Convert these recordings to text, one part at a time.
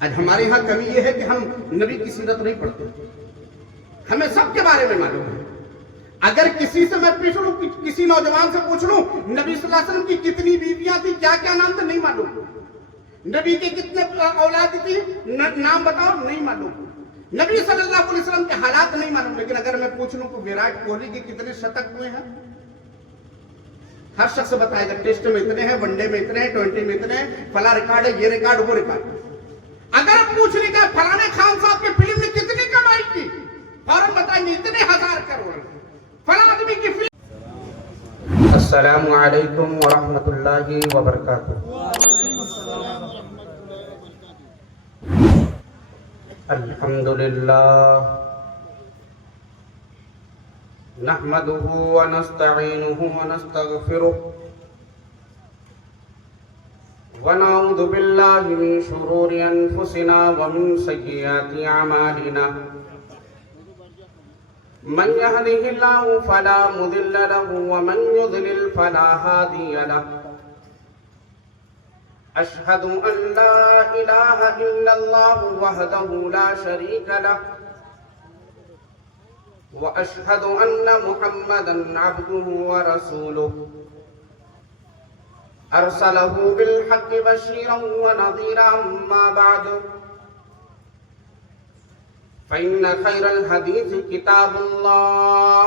آج ہمارے ہاں کمی یہ ہے کہ ہم نبی کی سیرت نہیں پڑھتے. ہمیں سب کے بارے میں معلوم ہے. اگر کسی سے میں پوچھ لوں, کسی نوجوان سے پوچھ لوں نبی صلی اللہ علیہ وسلم کی کتنی بیویاں تھی, کیا کیا نام تھے, نہیں معلوم. نبی کے کتنے اولاد تھی, نام بتاؤ, نہیں معلوم. نبی صلی اللہ علیہ وسلم کے حالات نہیں معلوم. لیکن اگر میں پوچھ لوں کہ وراٹ کوہلی کے کتنے شتک ہوئے ہیں, ہر شخص بتائے گا ٹیسٹ میں اتنے ہیں, ون ڈے میں اتنے ہیں, 20 میں اتنے ہیں, فلاں ریکارڈ ہے, یہ ریکارڈ, وہ ریکارڈ. اگر پوچھنے کا فلانے خان صاحب کی فلم نے کتنی کمائی کی, فوراً بتائیں گے اتنے ہزار کروڑ. فلاں آدمی کی فلم. السلام علیکم ورحمۃ اللہ وبرکاتہ. الحمدللہ نحمده ونستعینه ونستغفره ونعوذ باللہ من شرور انفسنا ومن سیئات اعمالنا. من يهده الله فلا مضل له ومن يضلل فلا هادي له. أشهد أن لا إله إلا الله وحده لا شريك له وأشهد أن محمدا عبده ورسوله أرسله بالحق بشيرا ونذيرا. أما بعد فإن خير الحديث كتاب الله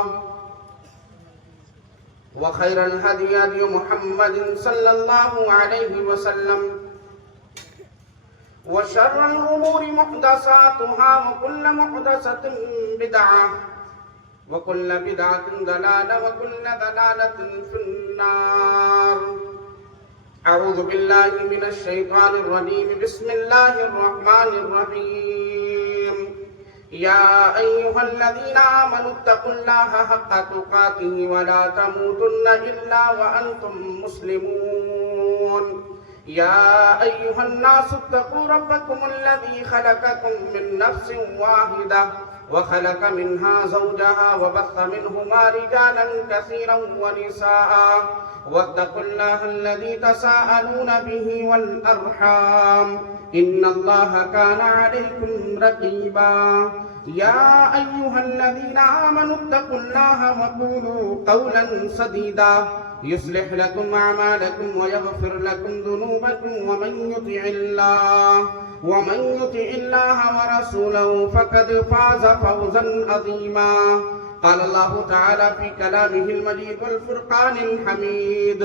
وخير الهدي هدي محمد صلى الله عليه وسلم وشر الأمور محدثاتها وكل محدثة بدعة وكل بدعة ضلالة وكل ضلالة في النار. أعوذ بالله من الشيطان الرجيم. بسم الله الرحمن الرحيم. يا أيها الذين آمنوا اتقوا الله حق تقاته ولا تموتن إلا وأنتم مسلمون. يا أيها الناس اتقوا ربكم الذي خلقكم من نفس واحدة وخلق منها زوجها وبث منهما رجالا كثيرا ونساء واتقوا الله الذي تساءلون به والأرحام إن الله كان عليكم رقيبا. يا أيها الذين آمنوا اتقوا الله وقولوا قولا سديدا يصلح لكم أعمالكم ويغفر لكم ذنوبكم ومن يطع الله ورسوله فقد فاز فوزا عظيما. قال الله تعالى في كلامه المجيد والفرقان الحميد.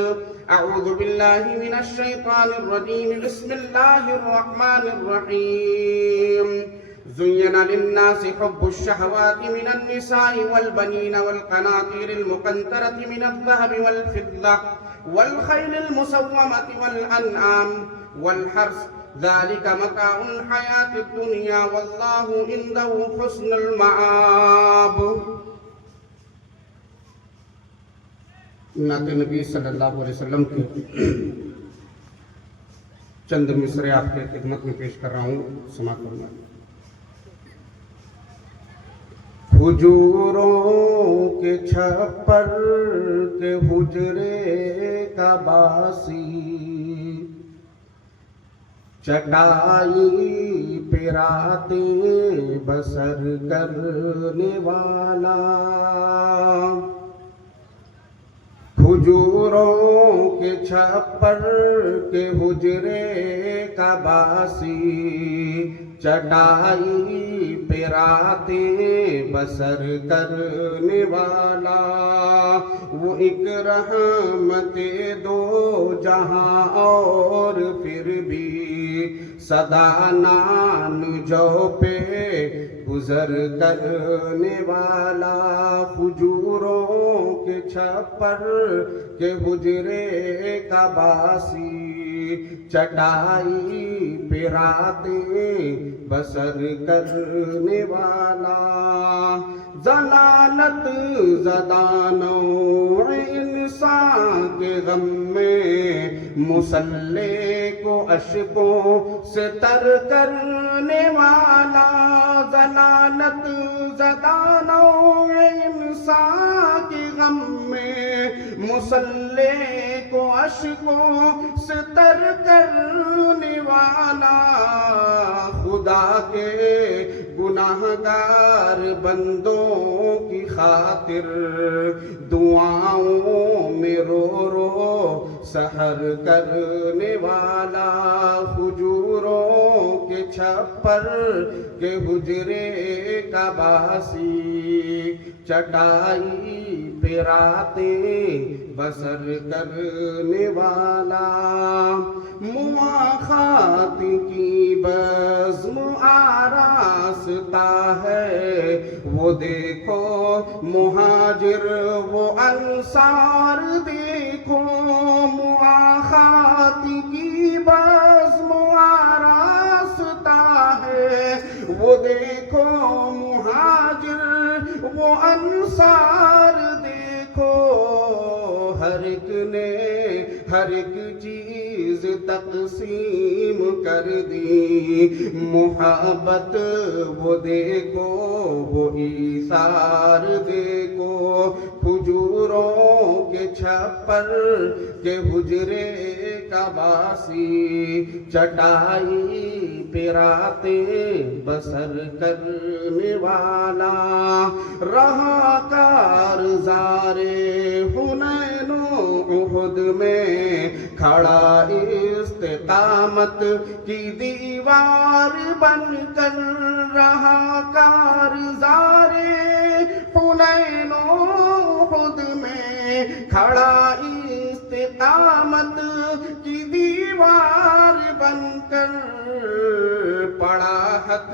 أعوذ بالله من الشيطان الرجيم. بسم الله الرحمن الرحيم. زين للناس حب الشهوات من النساء والبنين والقناطير المقنطرة من الذهب والفضة والخيل المسومة والأنعام والحرث ذلك متاع الحياة الدنيا والله عنده حسن المآب. نعت نبی صلی اللہ علیہ وسلم کے چند مصرے آپ کے خدمت میں پیش کر رہا ہوں, سماعت فرمائیں. حجوروں کے چھپر کے حجرے کا باسی, چٹائی پہ راتیں بسر کرنے والا. حجوروں کے چھپر کے حجرے کا باسی, چٹائی پہ راتیں بسر کرنے والا. وہ ایک رحمت دو جہاں اور پھر بھی سدا نان جو پہ گزر کرنے والا. حجوروں کے چھپر کے حجرے کا باسی, چٹائی پہ راتیں بسر کرنے والا. ضلالت زدہ نوع انسان کے غم میں مصلح کو اشکوں سے تر کرنے والا. ضلالت زدہ نوع انسان کے غم میں مصلح کو اشکوں سے تر کرنے والا. خدا کے گناہگار بندوں کی خاطر دعاؤں میں رو رو سحر کرنے والا، کھجوروں کے چھپر کے حجرے کا باسی، چٹائی پہ راتیں بسر کرنے والا، مواخات کی بزم آراستہ ہے وہ دیکھو مہاجر وہ انصار دیکھو، مواخات کی بزم آراستہ ہے وہ دیکھو مہاجر وہ انصار دیکھو، ہر ایک نے ہر ایک چیز تقسیم کر دی، محبت وہ دیکھو وہ ایثار دیکھو، کھجوروں کے چھپر کے حجرے کا باسی، چٹائی پہ راتیں بسر کرنے والا، رہا کارزار حنین و احد میں کھڑا استقامت کی دیوار بن کر، رہا کارزار حنین و احد میں کھڑا استقامت کی دیوار بن کر، پڑا حق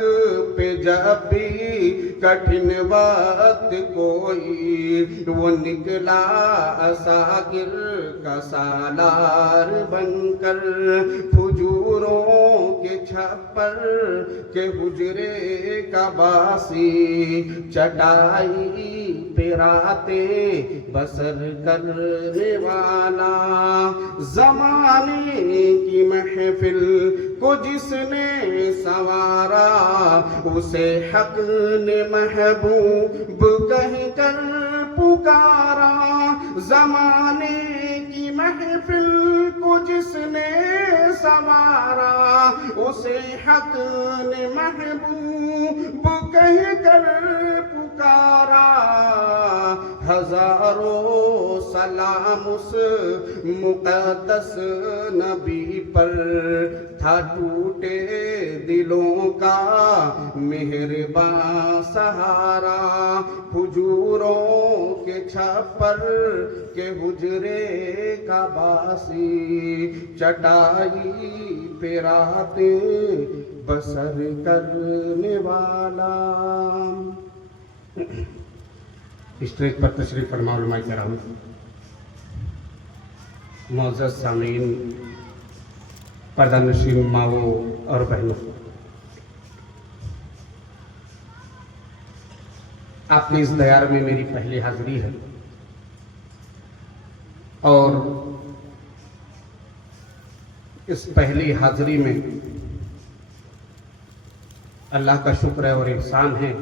پہ جب بھی کٹھن وقت کوئی وہ نکلا عساکر کا سالار بن کر، کھجوروں کے چھپر کے حجرے کا باسی، چٹائی پہ راتیں بسر کرنے والا، زمانے کی محفل کو جس نے سنوارا اسے حق نے محبوب کہہ کر پکارا، زمانے کی محفل کو جس نے سنوارا اسے حق نے محبوب کہہ کر پکارا، ہزاروں سلام اس مقدس نبی پر، تھا ٹوٹے دلوں کا مہرباں سہارا، کھجوروں کے چھپر کے حجرے کا باسی، چٹائی پہ راتیں بسر کرنے والا۔ اسٹیج پر تشریف فرما علماء کرام، معزز سامعین، پردہ نشین ماؤں اور بہنوں، آپ کی اس دیار میں میری پہلی حاضری ہے اور اس پہلی حاضری میں اللہ کا شکر ہے اور احسان ہے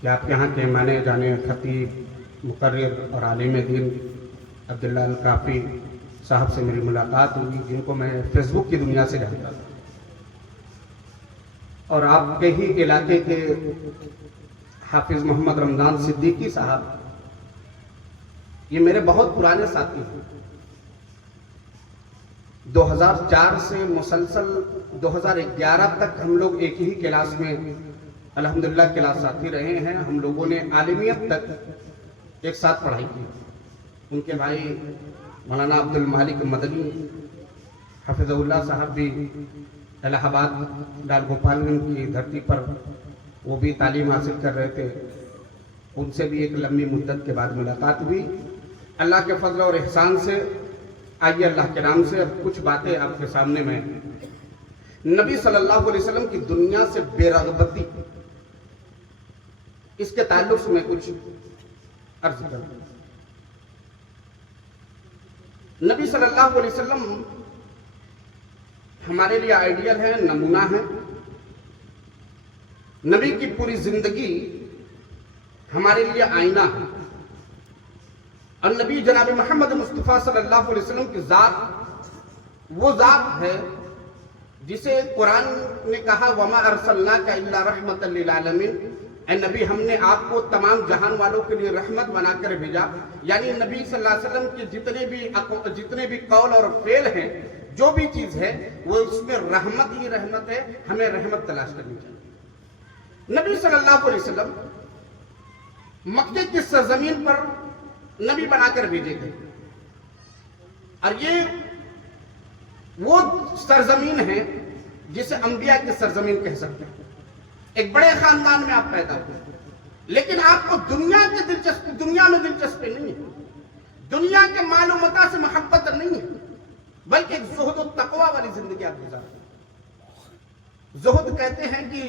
کہ آپ یہاں کے مانے جانے خطیب، مقرر اور عالم دین عبداللہ الکافی صاحب سے میری ملاقات ہوئی، جن کو میں فیس بک کی دنیا سے جانتا تھا، اور آپ کے ہی علاقے کے حافظ محمد رمضان صدیقی صاحب، یہ میرے بہت پرانے ساتھی ہیں، 2004 سے مسلسل 2011 تک ہم لوگ ایک ہی کلاس میں الحمدللہ کلاس ساتھی رہے ہیں، ہم لوگوں نے عالمیت تک ایک ساتھ پڑھائی کی، ان کے بھائی مولانا عبد المالک مدنی حفظ اللہ صاحب بھی الہ آباد ڈال گوپال گنج کی دھرتی پر وہ بھی تعلیم حاصل کر رہے تھے، ان سے بھی ایک لمبی مدت کے بعد ملاقات ہوئی، اللہ کے فضل اور احسان سے۔ آئیے اللہ کے نام سے اب کچھ باتیں آپ کے سامنے میں نبی صلی اللہ علیہ وسلم کی دنیا سے بے رغبتی، اس کے تعلق سے میں کچھ عرض کروں۔ نبی صلی اللہ علیہ وسلم ہمارے لیے آئیڈیل ہے، نمونہ ہے، نبی کی پوری زندگی ہمارے لیے آئینہ ہے، اور نبی جناب محمد مصطفیٰ صلی اللہ علیہ وسلم کی ذات وہ ذات ہے جسے قرآن نے کہا وما ارسلناک الا رحمۃ للعالمین، اے نبی ہم نے آپ کو تمام جہان والوں کے لیے رحمت بنا کر بھیجا، یعنی نبی صلی اللہ علیہ وسلم کے جتنے بھی قول اور فعل ہیں، جو بھی چیز ہے وہ اس میں رحمت ہی رحمت ہے، ہمیں رحمت تلاش کرنی چاہیے۔ نبی صلی اللہ علیہ وسلم مکے کی سرزمین پر نبی بنا کر بھیجے گئے، اور یہ وہ سرزمین ہے جسے انبیاء کی سرزمین کہہ سکتے ہیں۔ ایک بڑے خاندان میں آپ پیدا ہوئے، لیکن آپ کو دنیا میں دلچسپی نہیں ہے، دنیا کے مال و متاع سے محبت نہیں ہے، بلکہ ایک زہد و تقوی والی زندگی آپ گزارتے۔ زہد کہتے ہیں کہ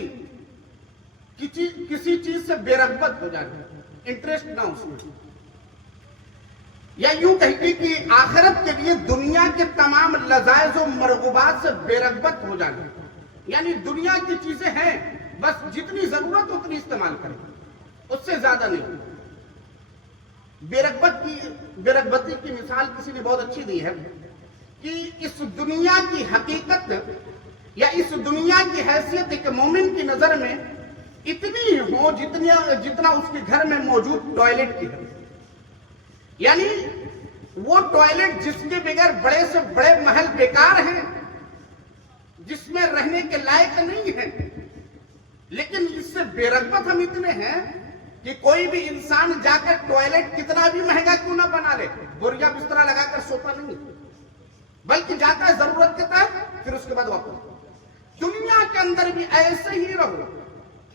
کسی چیز سے بے رغبت ہو جانا، انٹرسٹ نہ اس میں، یا یوں کہیے کہ آخرت کے لیے دنیا کے تمام لذائذ و مرغوبات سے بے رغبت ہو جانا، یعنی دنیا کی چیزیں ہیں بس جتنی ضرورت اتنی استعمال کریں، اس سے زیادہ نہیں۔ بے رغبتی کی مثال کسی نے بہت اچھی دی ہے کہ اس دنیا کی حقیقت یا اس دنیا کی حیثیت ایک مومن کی نظر میں اتنی ہو جتنا اس کے گھر میں موجود ٹوائلٹ کی ہے، یعنی وہ ٹوائلٹ جس کے بغیر بڑے سے بڑے محل بیکار ہیں، جس میں رہنے کے لائق نہیں ہے، لیکن اس سے بے رغبت ہم اتنے ہیں کہ کوئی بھی انسان جا کر ٹوائلٹ کتنا بھی مہنگا کیوں نہ بنا لے، بوریا بسترا لگا کر سوتا نہیں، بلکہ جاتا ہے ضرورت کے تحت، پھر اس کے بعد واپس۔ دنیا کے اندر بھی ایسے ہی رہو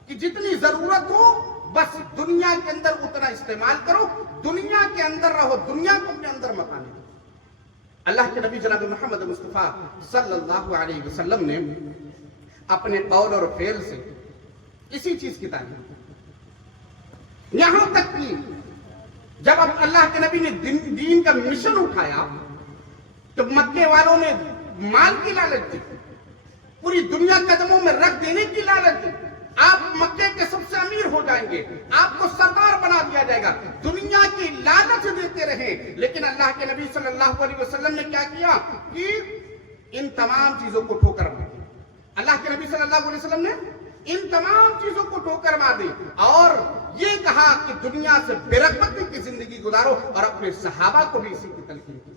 کہ جتنی ضرورت ہو بس دنیا کے اندر اتنا استعمال کرو، دنیا کے اندر رہو، دنیا کو اپنے اندر مت آنے دو۔ اللہ کے نبی جناب محمد مصطفیٰ صلی اللہ علیہ وسلم نے اپنے قول اور فعل سے اسی چیز کی تعلیم، یہاں تک کہ جب اب اللہ کے نبی نے دین کا مشن اٹھایا تو مکے والوں نے مال کی لالچ دی، پوری دنیا قدموں میں رکھ دینے کی لالچ دی، آپ مکے کے سب سے امیر ہو جائیں گے، آپ کو سردار بنا دیا جائے گا، دنیا کی لالچ دیتے رہے۔ لیکن اللہ کے نبی صلی اللہ علیہ وسلم نے کیا کیا کہ ان تمام چیزوں کو ٹھوکر مار دی۔ اللہ کے نبی صلی اللہ علیہ وسلم نے ان تمام چیزوں کو ٹھوکر مار دی اور یہ کہا کہ دنیا سے بے رغبتی کی زندگی گزارو، اور اپنے صحابہ کو بھی اسی کی تلقین کی۔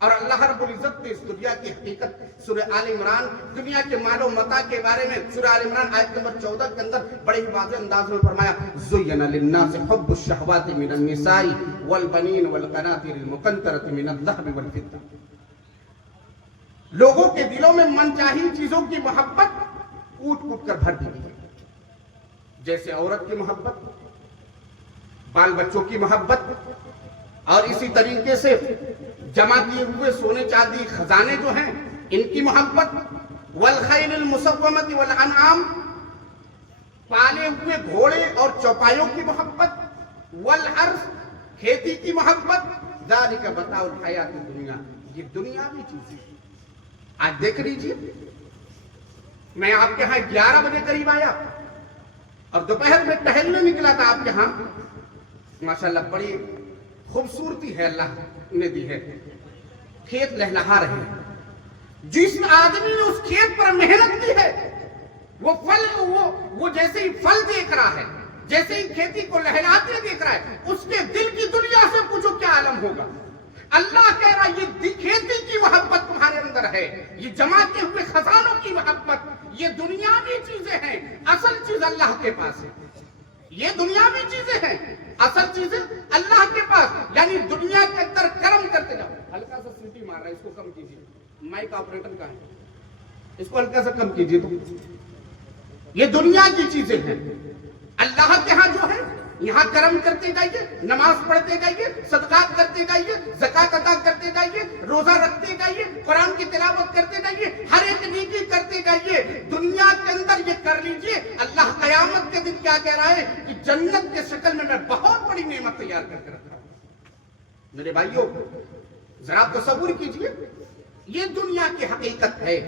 اور اللہ رب العزت نے اس دنیا کی حقیقت سورہ آل عمران، دنیا کے مال و متاع کے بارے میں سورہ آل عمران آیت نمبر 14 کے اندر بڑے ہی واضح انداز میں فرمایا، زُيِّنَ لِلنَّاسِ حُبُّ الشَّهَوَاتِ مِنَ النِّسَاءِ وَالْبَنِينَ وَالْقَنَاطِيرِ الْمُقَنطَرَةِ مِنَ الذَّهَبِ وَالْفِضَّةِ، لوگوں کے دلوں میں من چاہی چیزوں کی محبت کوٹ کوٹ کر بھر دی گئی، جیسے عورت کی محبت، بال بچوں کی محبت، اور اسی طریقے سے جمع کیے ہوئے سونے چاندی خزانے جو ہیں ان کی محبت، والخیل المسومۃ والانعام، پالے ہوئے گھوڑے اور چوپایوں کی محبت، والحرث، کھیتی کی محبت، ذالک متاع الحیات الدنیا، یہ دنیاوی چیزیں۔ آج دیکھ لیجیے، میں آپ کے ہاں 11 بجے قریب آیا اور دوپہر میں ٹہلنے نکلا تھا آپ کے ہاں، ماشاءاللہ بڑی خوبصورتی ہے اللہ نے دی ہے، کھیت لہلہا رہے ہیں، جس آدمی نے اس کھیت پر محنت کی ہے وہ جیسے ہی پھل دیکھ رہا ہے، جیسے ہی کھیتی کو لہلاتے دیکھ رہا ہے، اس کے دل کی دنیا سے پوچھو کیا عالم ہوگا۔ اللہ کہہ رہا ہے یہ کھیتی کی محبت تمہارے اندر ہے، یہ جمع کیے ہوئے خزانوں کی محبت، یہ دنیاوی چیزیں ہیں، اصل چیز اللہ کے پاس ہے۔ یہ دنیاوی چیزیں ہیں، اصل چیزیں اللہ کے پاس، یعنی دنیا کے اندر کرم کرتے جاؤ۔ ہلکا سا سیٹی مار رہا ہے، اس کو کم کیجیے، مائک آپریٹر کا ہے، اس کو ہلکا سا کم کیجیے۔ تو یہ دنیا کی چیزیں ہیں، اللہ کے ہاں جو ہے یہاں کرم کرتے جائیے، نماز پڑھتے جائیے، صدقات کرتے جائیے، زکات ادا کرتے جائیے، روزہ رکھتے جائیے، قرآن کی تلاوت کرتے جائیے، ہر ایک نیکی کرتے جائیے، دنیا کے اندر یہ کر لیجیے۔ اللہ قیامت کے دن کیا کہہ رہا ہے کہ جنت کے شکل میں بہت بڑی نعمت تیار کر کے رکھا ہوں۔ میرے بھائیوں ذرا تصور کیجیے، یہ دنیا کی حقیقت ہے۔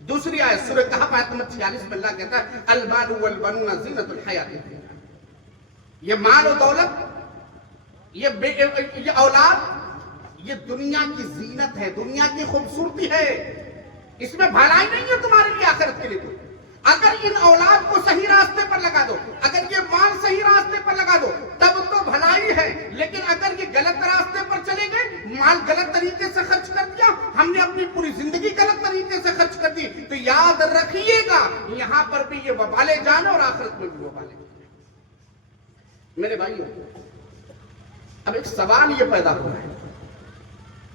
دوسری آیت سورہ کہف آیت نمبر 46 میں اللہ کہتا ہے المال والبنون زینۃ الحیات الدنیا، یہ مال و دولت، یہ اولاد، یہ دنیا کی زینت ہے، دنیا کی خوبصورتی ہے۔ اس میں بھلائی نہیں ہے تمہارے لیے آخرت کے لیے. تو اگر ان اولاد کو صحیح راستے پر لگا دو, اگر یہ مال صحیح راستے پر لگا دو, تب تو بھلائی ہے. لیکن اگر یہ غلط راستے پر چلے گئے, مال غلط طریقے سے خرچ کر دیا, ہم نے اپنی پوری زندگی غلط طریقے سے خرچ کر دی, تو یاد رکھیے گا یہاں پر بھی یہ وبالے جانا اور آخرت میں بھی وبالے جانا. میرے بھائیو, اب ایک سوال یہ پیدا ہوا ہے.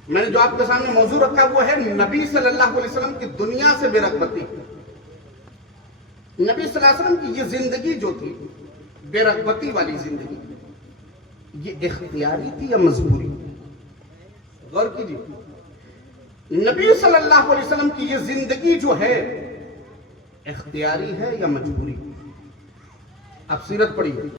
میں نے جو آپ کے سامنے موضوع رکھا وہ ہے نبی صلی اللہ علیہ وسلم کی دنیا سے بے رغبتی. نبی صلی اللہ علیہ وسلم کی یہ زندگی جو تھی, بے رغبتی والی زندگی, یہ اختیاری تھی یا مجبوری؟ غور کیجیے, نبی صلی اللہ علیہ وسلم کی یہ زندگی جو ہے اختیاری ہے یا مجبوری؟ آپ سیرت پڑھیے.